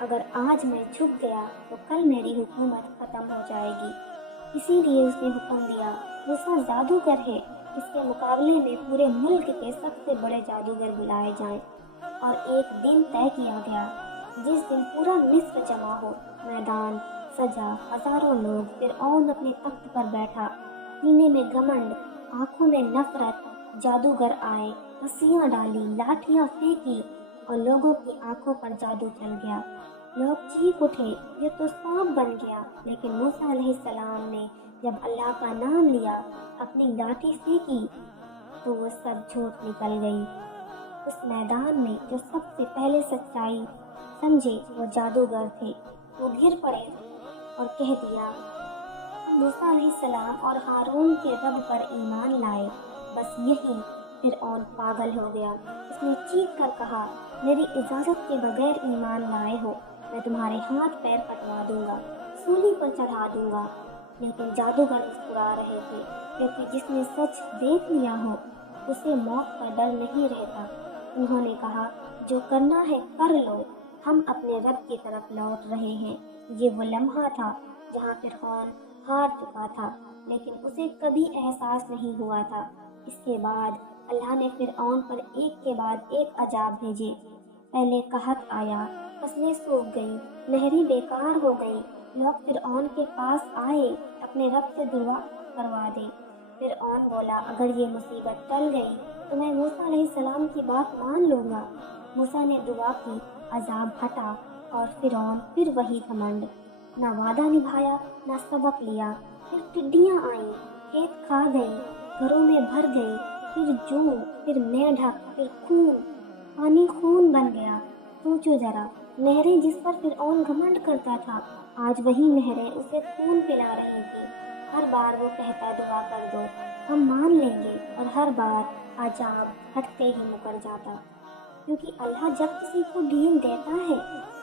اگر آج میں چھپ گیا تو کل میری حکومت ختم ہو جائے گی۔ اسی لیے اس نے حکم دیا، موسیٰ جادوگر ہے، اس کے مقابلے میں پورے ملک کے سب سے بڑے جادوگر بلائے جائیں، اور ایک دن طے کیا گیا جس دن پورا مصر جمع ہو، میدان سجا، ہزاروں لوگ، فرعون اپنے تخت پر بیٹھا، سینے میں گھمنڈ، آنکھوں میں نفرت، جادوگر آئے، رسیاں ڈالی، لاٹھیاں پھینکی، اور لوگوں کی آنکھوں پر جادو چل گیا۔ لوگ چیخ اٹھے، یہ تو سانپ بن گیا، لیکن موسیٰ علیہ السلام نے جب اللہ کا نام لیا، اپنی لاٹھی پھینکی تو وہ سب جھوٹ نکل گئی۔ اس میدان میں جو سب سے پہلے سچائی سمجھے وہ جادوگر تھے، وہ گر پڑے اور کہہ دیا، ہم موسیٰ علیہ السلام اور ہارون کے رب پر ایمان لائے۔ بس یہی فرعون پاگل ہو گیا۔ اس نے چیخ کر کہا، میری اجازت کے بغیر ایمان لائے ہو، میں تمہارے ہاتھ پیر کٹوا دوں گا، سولی پر چڑھا دوں گا۔ لیکن جادوگر مسکرا رہے تھے، کیونکہ جس نے سچ دیکھ لیا ہو اسے موت کا ڈر نہیں رہتا۔ انہوں نے کہا، جو کرنا ہے کر لو، ہم اپنے رب کی طرف لوٹ رہے ہیں۔ یہ وہ لمحہ تھا جہاں فرعون ہار چکا تھا، لیکن اسے کبھی احساس نہیں ہوا تھا۔ اس کے بعد اللہ نے فرعون پر ایک کے بعد ایک عذاب بھیجے۔ پہلے قحط آیا، فصلیں سوکھ گئیں، نہریں بیکار ہو گئیں۔ لوگ فرعون کے پاس آئے، اپنے رب سے دعا کروا دے۔ فرعون بولا، اگر یہ مصیبت ٹل گئی تو میں موسیٰ علیہ السلام کی بات مان لوں گا۔ موسیٰ نے دعا کی، عذاب ہٹا، اور فرعون پھر وہی گھمنڈ، نہ وعدہ نبھایا نہ سبق لیا۔ پھر ٹڈیاں آئیں، کھیت کھا گئیں، گھروں میں بھر گئیں، پھر جوں، پھر میںڈھک، پھر خون، پانی خون بن گیا۔ سوچو ذرا، نہریں جس پر فرعون گھمنڈ کرتا تھا، آج وہی نہریں اسے خون پلا رہی تھی۔ ہر بار وہ کہتا، دعا کر دو، ہم مان لیں گے، اور ہر بار عذاب ہٹتے ہی مکر جاتا۔ کیونکہ اللہ جب کسی کو ڈھیل دیتا ہے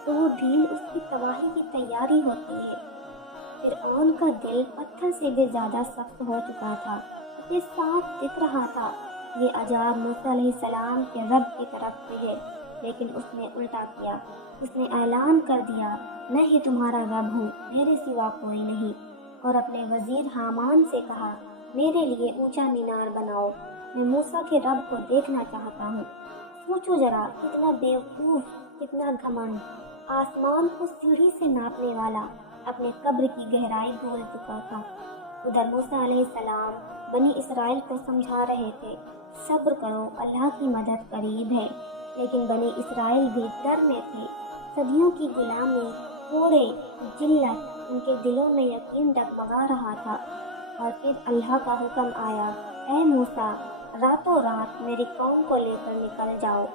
تو وہ ڈھیل اس کی تباہی کی تیاری ہوتی ہے۔ فرعون کا دل پتھر سے بھی زیادہ سخت ہو چکا تھا۔ اسے صاف دکھ رہا تھا یہ عذاب موسیٰ علیہ السلام کے رب کی طرف سے ہے، لیکن اس نے الٹا کیا۔ اس نے اعلان کر دیا، میں ہی تمہارا رب ہوں، میرے سوا کوئی نہیں، اور اپنے وزیر حامان سے کہا، میرے لیے اونچا مینار بناؤ، میں موسیٰ کے رب کو دیکھنا چاہتا ہوں۔ سوچو ذرا، کتنا بیوقوف، کتنا گھمنڈ، آسمان کو سیڑھی سے ناپنے والا اپنے قبر کی گہرائی بھول چکا تھا۔ ادھر موسیٰ علیہ السلام بنی اسرائیل کو سمجھا رہے تھے، صبر کرو، اللہ کی مدد قریب ہے۔ لیکن بنی اسرائیل بھی ڈر میں تھے، صدیوں کی غلامی، کوڑے، ذلت ان کے دلوں میں یقین ڈگمگا رہا تھا۔ اور پھر اللہ کا حکم آیا، اے موسیٰ، راتوں رات میری قوم کو لے کر نکل جاؤ۔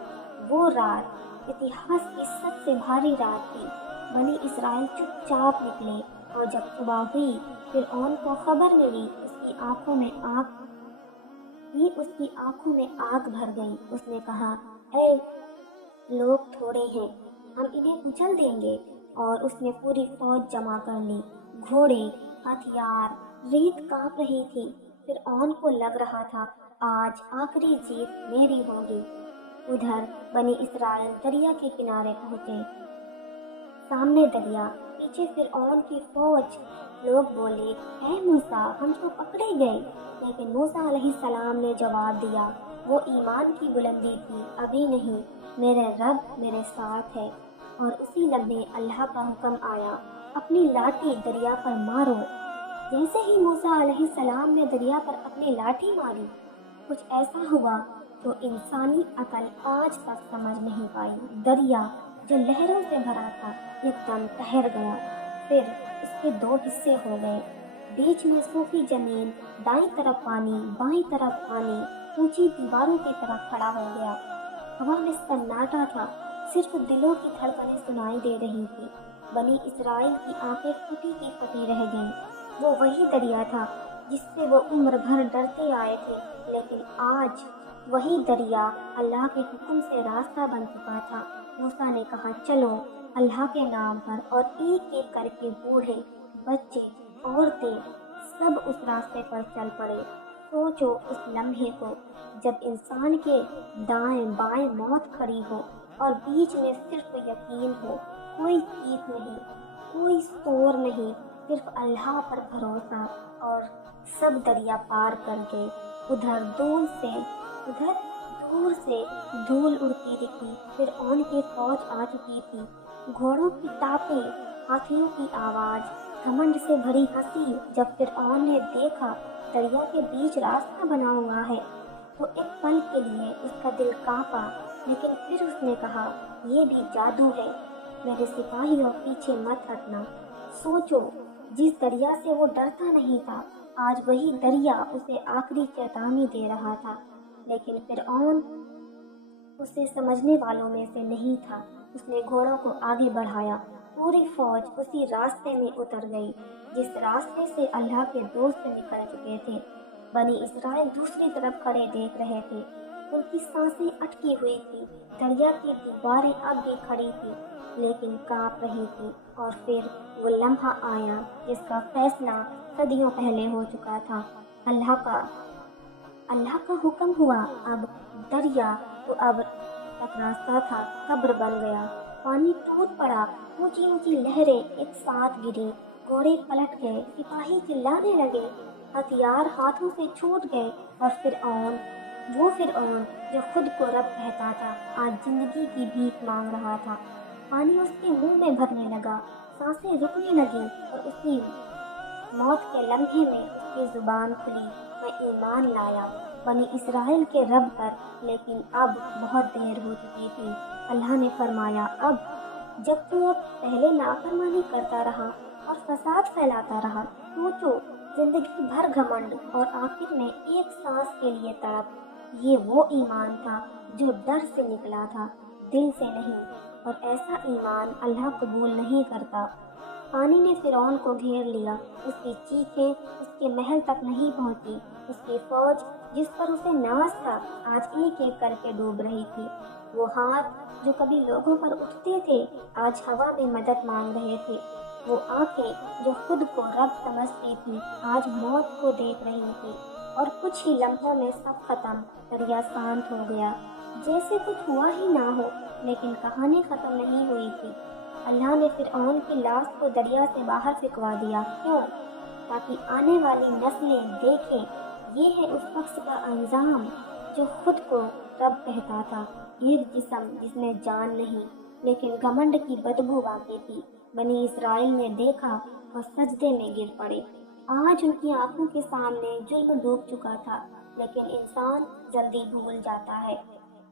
وہ رات اتہاس کی سب سے بھاری رات تھی۔ بنی اسرائیل چپ چاپ نکلے، اور جب صبح ہوئی، فرعون کو خبر ملی، اس کی آنکھوں میں آگ بھر گئی۔ اس نے کہا، اے لوگ تھوڑے ہیں، ہم انہیں کچل دیں گے۔ اور اس نے پوری فوج جمع کر لی، گھوڑے، ہتھیار، ریت کانپ رہی تھی۔ فرعون کو لگ رہا تھا آج آخری جیت میری ہوگی۔ ادھر بنی اسرائیل دریا کے کنارے پہنچے، سامنے دریا، پیچھے فرعون کی فوج۔ لوگ بولے، اے موسیٰ، ہم تو پکڑے گئے۔ لیکن موسیٰ علیہ السلام نے جواب دیا، وہ ایمان کی بلندی تھی، ابھی نہیں، میرے رب میرے ساتھ ہے۔ اور اسی لمحے اللہ کا حکم آیا، اپنی لاٹھی دریا پر مارو۔ جیسے ہی موسیٰ علیہ السلام نے دریا پر اپنی لاٹھی ماری، کچھ ایسا ہوا جو انسانی عقل آج تک سمجھ نہیں پائی۔ دریا جو لہروں سے بھرا تھا ایک دم ٹھہر گیا، پھر اس کے دو حصے ہو گئے، بیچ میں سوکھی زمین، دائیں طرف پانی، بائیں طرف پانی، اونچی دیواروں کی طرف کھڑا ہو گیا۔ ہوا میں سناٹا تھا، صرف دلوں کی دھڑکنیں سنائی دے رہی تھی۔ بنی اسرائیل کی آنکھیں پھٹی کی پھٹی رہ گئیں۔ وہ وہی دریا تھا جس سے وہ عمر بھر ڈرتے آئے تھے، لیکن آج وہی دریا اللہ کے حکم سے راستہ بن چکا تھا۔ موسیٰ نے کہا، چلو اللہ کے نام پر، اور ایک ایک کر کے بوڑھے، بچے، عورتیں سب اس راستے پر چل پڑے۔ سوچو اس لمحے کو جب انسان کے دائیں بائیں موت کھڑی ہو اور بیچ میں صرف یقین ہو، کوئی چیخ نہیں، کوئی شور نہیں، صرف اللہ پر بھروسہ، اور سب دریا پار کر گئے۔ ادھر دور سے دھول اڑتی دکھی، فرعون کی فوج آ چکی تھی، گھوڑوں کی ٹاپیں، ہاتھیوں کی آواز، گھمنڈ سے بھری ہنسی۔ جب فرعون نے دیکھا دریا کے بیچ راستہ بنا ہوا ہے تو ایک پل کے لیے اس کا دل کانپا، لیکن پھر اس نے کہا، یہ بھی جادو ہے، میرے سپاہیوں پیچھے مت ہٹنا۔ سوچو، جس دریا سے وہ ڈرتا نہیں تھا، آج وہی دریا اسے آخری چیتانی دے رہا تھا۔ لیکن فرعون اسے سمجھنے والوں میں سے نہیں تھا۔ اس نے گھوڑوں کو آگے بڑھایا، پوری فوج اسی راستے میں اتر گئی جس راستے سے اللہ کے دوست نکل چکے تھے۔ بنی اسرائیل دوسری طرف کھڑے دیکھ رہے تھے، ان کی سانسیں اٹکی ہوئی تھی، دریا کی دیواریں اب بھی کھڑی تھی لیکن کانپ رہی تھی۔ اور پھر وہ لمحہ آیا جس کا فیصلہ صدیوں پہلے ہو چکا تھا۔ اللہ کا حکم ہوا، اب دریا تو اب تک راستہ تھا، قبر بن گیا۔ پانی ٹوٹ پڑا، اونچی اونچی لہریں ایک ساتھ گری، گھوڑے پلٹ گئے، سپاہی چلانے لگے، ہتھیار ہاتھوں سے چھوٹ گئے، اور وہ فرعون جو خود کو رب کہتا تھا، آج زندگی کی بھیک مانگ رہا تھا۔ پانی اس کے منہ میں بھرنے لگا، سانسیں رکنے لگیں، اور اسی موت کے لمحے میں اس کی زبان کھلی، میں ایمان لایا بنی اسرائیل کے رب پر۔ لیکن اب بہت دیر ہو چکی تھی۔ اللہ نے فرمایا، جب تو اب پہلے نافرمانی کرتا رہا اور فساد پھیلاتا رہا، سوچو، زندگی بھر گھمنڈ اور آخر میں ایک سانس کے لیے تڑپ، یہ وہ ایمان تھا جو ڈر سے نکلا تھا، دل سے نہیں، اور ایسا ایمان اللہ قبول نہیں کرتا۔ پانی نے فرعون کو گھیر لیا، اس کی چیخیں اس کے محل تک نہیں پہنچی، اس کی فوج جس پر اسے ناز تھا آج ایک ایک کر کے ڈوب رہی تھی۔ وہ ہاتھ جو کبھی لوگوں پر اٹھتے تھے آج ہوا میں مدد مانگ رہے تھے، وہ آنکھیں جو خود کو رب سمجھتی تھی آج موت کو دیکھ رہی تھی، اور کچھ ہی لمحوں میں سب ختم، دریا شانت ہو گیا، جیسے کچھ ہوا ہی نہ ہو۔ لیکن کہانی ختم نہیں ہوئی تھی۔ اللہ نے فرعون کی لاش کو دریا سے باہر پھینکوا دیا۔ کیوں؟ تاکہ آنے والی نسلیں دیکھیں، یہ ہے اس شخص کا انجام جو خود کو رب کہتا تھا، ایک جسم جس میں جان نہیں، لیکن گھمنڈ کی بدبو باقی تھی۔ بنی اسرائیل نے دیکھا اور سجدے میں گر پڑے۔ آج ان کی آنکھوں کے سامنے ظلم ڈوب چکا تھا، لیکن انسان جلدی بھول جاتا ہے۔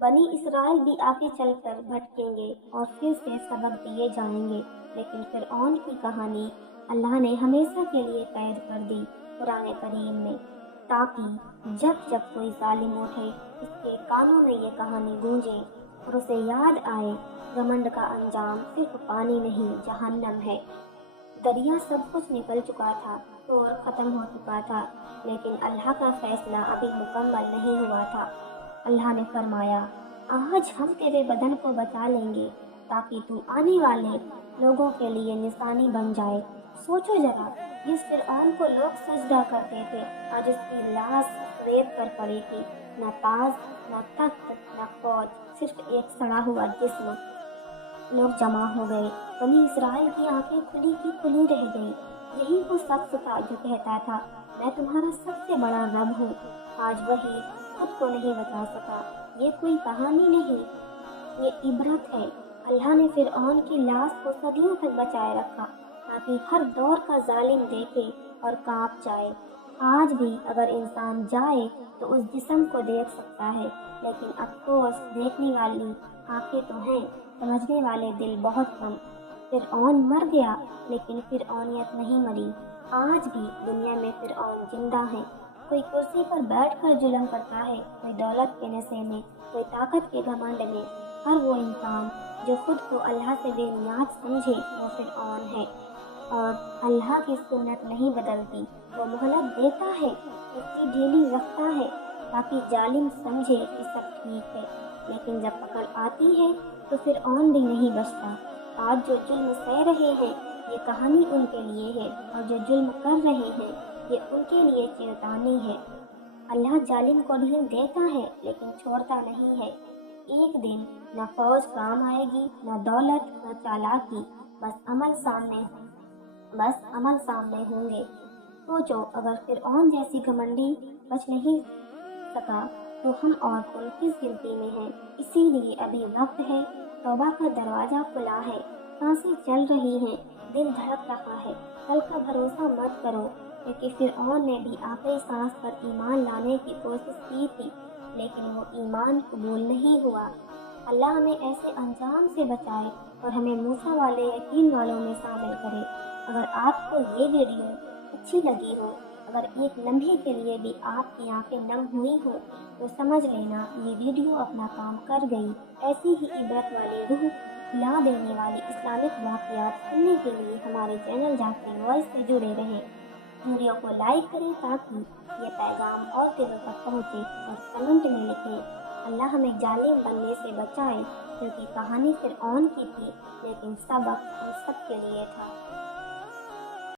بنی اسرائیل بھی آگے چل کر بھٹکیں گے اور پھر سے سبق دیے جائیں گے، لیکن فرعون کی کہانی اللہ نے ہمیشہ کے لیے قید کر دی قرآن کریم میں، تاکہ جب جب کوئی ظالم اٹھے اس کے کانوں میں یہ کہانی گونجے اور اسے یاد آئے، گھمنڈ کا انجام صرف پانی نہیں، جہنم ہے۔ دریا سب کچھ نکل چکا تھا، شور ختم ہو چکا تھا، لیکن اللہ کا فیصلہ ابھی مکمل نہیں ہوا تھا۔ اللہ نے فرمایا، آج ہم تیرے بدن کو بچا لیں گے تاکہ تو آنے والے لوگوں کے لیے نشانی بن جائے۔ سوچو ذرا، جس فرعون کو لوگ سجدہ کرتے تھے آج اس کی لاش ریت پر پڑی تھی، نہ تاج، نہ تخت، نہ فوج، صرف ایک سڑا ہوا جسم۔ لوگ جمع ہو گئے، بنی اسرائیل کی آنکھیں کھلی کی کھلی رہ گئیں۔ یہی وہ شخص تھا جو کہتا تھا، میں تمہارا سب سے بڑا رب ہوں۔ آج وہی خود کو نہیں بچا سکا۔ یہ کوئی کہانی نہیں، یہ عبرت ہے۔ اللہ نے فرعون کی لاش کو صدیوں تک بچائے رکھا تاکہ ہر دور کا ظالم دیکھے اور کانپ جائے۔ آج بھی اگر انسان جائے تو اس جسم کو دیکھ سکتا ہے، لیکن افسوس، دیکھنے والی آنکھیں تو ہیں، سمجھنے والے دل بہت کم۔ فرعون مر گیا، لیکن فرعونیت نہیں مری۔ آج بھی دنیا میں فرعون زندہ ہیں۔ کوئی کرسی پر بیٹھ کر ظلم کرتا ہے، کوئی دولت کے نشے میں، کوئی طاقت کے گھمنڈ میں۔ ہر وہ انسان جو خود کو اللہ سے بے نیاز سمجھے وہ فرعون ہے، اور اللہ کی سنت نہیں بدلتی۔ وہ مہلت دیتا ہے، اس کی ڈھیلی رکھتا ہے تاکہ ظالم سمجھے کہ سب ٹھیک ہے، لیکن جب پکڑ آتی ہے تو فرعون بھی نہیں بچتا۔ آج جو ظلم سہ رہے ہیں یہ کہانی ان کے لیے ہے، اور جو ظلم کر رہے ہیں یہ ان کے لیے چیتانی ہے۔ اللہ ظالم کو ڈھیل دیتا ہے لیکن چھوڑتا نہیں ہے۔ ایک دن نہ فوج کام آئے گی، نہ دولت، نہ چالاکی، بس عمل سامنے ہوں گے۔ سوچو اگر فرعون جیسی گھمنڈی بچ نہیں سکا تو ہم اور تم کس گنتی میں ہیں؟ اسی لیے ابھی وقت ہے، توبہ کا دروازہ کھلا ہے، سانسیں چل رہی ہیں، دل دھڑک رہا ہے۔ کل کا بھروسہ مت کرو، کیونکہ فرعون نے بھی آخری سانس پر ایمان لانے کی کوشش کی تھی، لیکن وہ ایمان قبول نہیں ہوا۔ اللہ ہمیں ایسے انجام سے بچائے اور ہمیں موسیٰ والے یقین والوں میں شامل کرے۔ اگر آپ کو یہ ویڈیو اچھی لگی ہو، اگر ایک لمحے کے لیے بھی آپ کی آنکھیں نم ہوئی ہوں تو سمجھ لینا یہ ویڈیو اپنا کام کر گئی۔ ایسی ہی عبرت والی روح ہلا دینے والی اسلامک واقعات سننے کے لیے ہمارے چینل جاکرین وائس سے جڑے رہیں۔ ویڈیو کو لائک کریں تاکہ یہ پیغام اور دلوں تک پہنچے، اور کمنٹ میں لکھیں اللہ ہمیں ظالم بننے سے بچائے، کیونکہ کہانی فرعون کی تھی لیکن سبق ہم سب کے لیے تھا۔